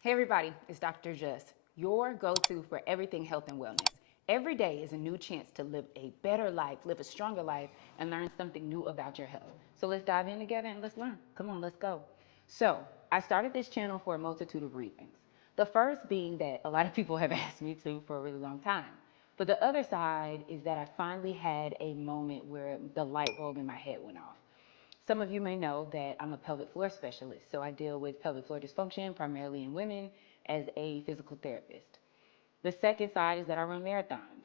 Hey everybody, it's Dr. Just, your go-to for everything health and wellness. Every day is a new chance to live a better life, live a stronger life, and learn something new about your health. So let's dive in together and let's learn. Come on, let's go. So I started this channel for a multitude of reasons. The first being that a lot of people have asked me to for a really long time. But the other side is that I finally had a moment where the light bulb in my head went off. Some of you may know that I'm a pelvic floor specialist, so I deal with pelvic floor dysfunction primarily in women as a physical therapist. The second side is that I run marathons.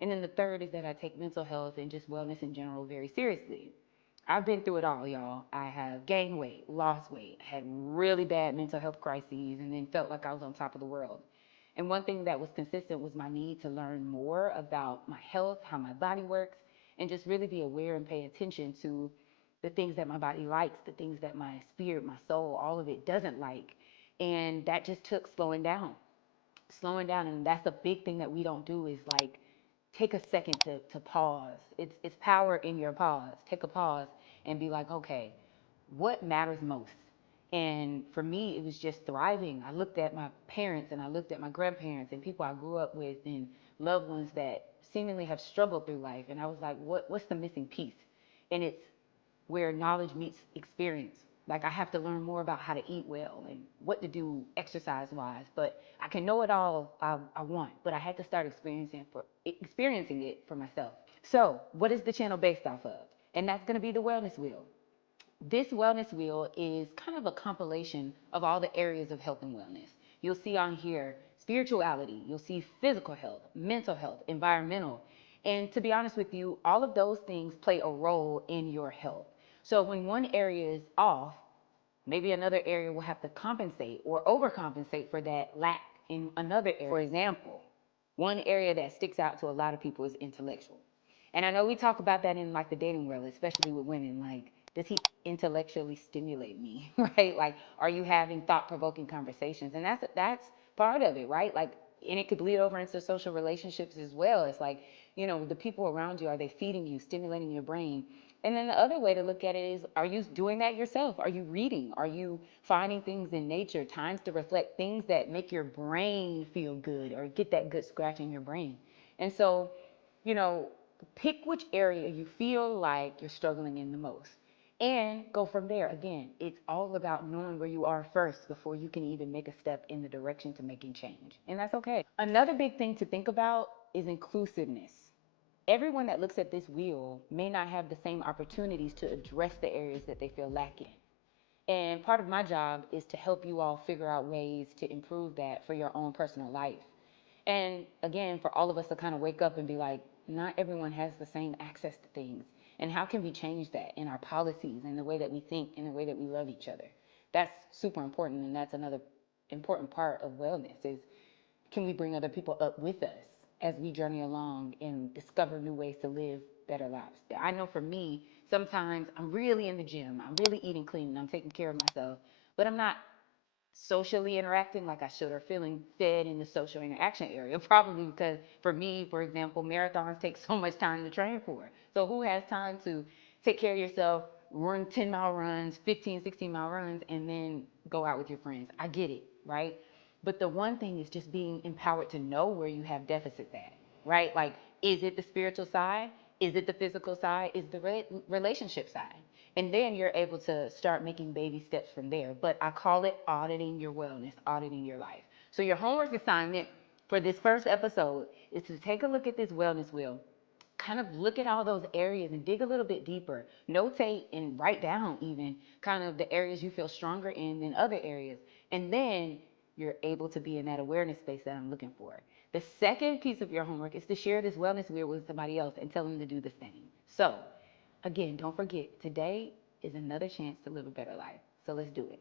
And then the third is that I take mental health and just wellness in general very seriously. I've been through it all, y'all. I have gained weight, lost weight, had really bad mental health crises, and then felt like I was on top of the world. And one thing that was consistent was my need to learn more about my health, how my body works, and just really be aware and pay attention to the things that my body likes, the things that my spirit, my soul, all of it doesn't like. And that just took slowing down. And that's a big thing that we don't do is like take a second to pause. It's power in your pause. Take a pause and be like, okay, what matters most? And for me, it was just thriving. I looked at my parents and I looked at my grandparents and people I grew up with and loved ones that seemingly have struggled through life. And I was like, what's the missing piece? And it's where knowledge meets experience. Like I have to learn more about how to eat well and what to do exercise wise. But I can know it all I want, but I had to start experiencing it for myself. So what is the channel based off of? And that's going to be the wellness wheel. This wellness wheel is kind of a compilation of all the areas of health and wellness. You'll see on here spirituality, you'll see physical health, mental health, environmental. And to be honest with you, all of those things play a role in your health. So when one area is off, maybe another area will have to compensate or overcompensate for that lack in another area. For example, one area that sticks out to a lot of people is intellectual. And I know we talk about that in like the dating world, especially with women. Like, does he intellectually stimulate me, right? Like, are you having thought-provoking conversations? And that's part of it, right? Like, and it could bleed over into social relationships as well. It's like, the people around you, are they feeding you, stimulating your brain? And then the other way to look at it is, are you doing that yourself? Are you reading? Are you finding things in nature, times to reflect, things that make your brain feel good or get that good scratch in your brain? And so, you know, pick which area you feel like you're struggling in the most and go from there. Again, it's all about knowing where you are first before you can even make a step in the direction to making change. And that's okay. Another big thing to think about is inclusiveness. Everyone that looks at this wheel may not have the same opportunities to address the areas that they feel lacking. And part of my job is to help you all figure out ways to improve that for your own personal life. And again, for all of us to kind of wake up and be like, not everyone has the same access to things. And how can we change that in our policies, in the way that we think, in the way that we love each other? That's super important. And that's another important part of wellness is, can we bring other people up with us as we journey along and discover new ways to live better lives? I know for me, sometimes I'm really in the gym, I'm really eating clean, and I'm taking care of myself, but I'm not socially interacting like I should or feeling fed in the social interaction area. Probably because for me, for example, marathons take so much time to train for. So who has time to take care of yourself, run 10-mile runs, 15, 16-mile runs, and then go out with your friends? I get it, right? But the one thing is just being empowered to know where you have deficits at, right? Like, is it the spiritual side? Is it the physical side? Is the relationship side? And then you're able to start making baby steps from there. But I call it auditing your wellness, auditing your life. So your homework assignment for this first episode is to take a look at this wellness wheel, kind of look at all those areas and dig a little bit deeper. Notate and write down even kind of the areas you feel stronger in than other areas. And then you're able to be in that awareness space that I'm looking for. The second piece of your homework is to share this wellness wheel with somebody else and tell them to do the same. So again, don't forget, today is another chance to live a better life. So let's do it.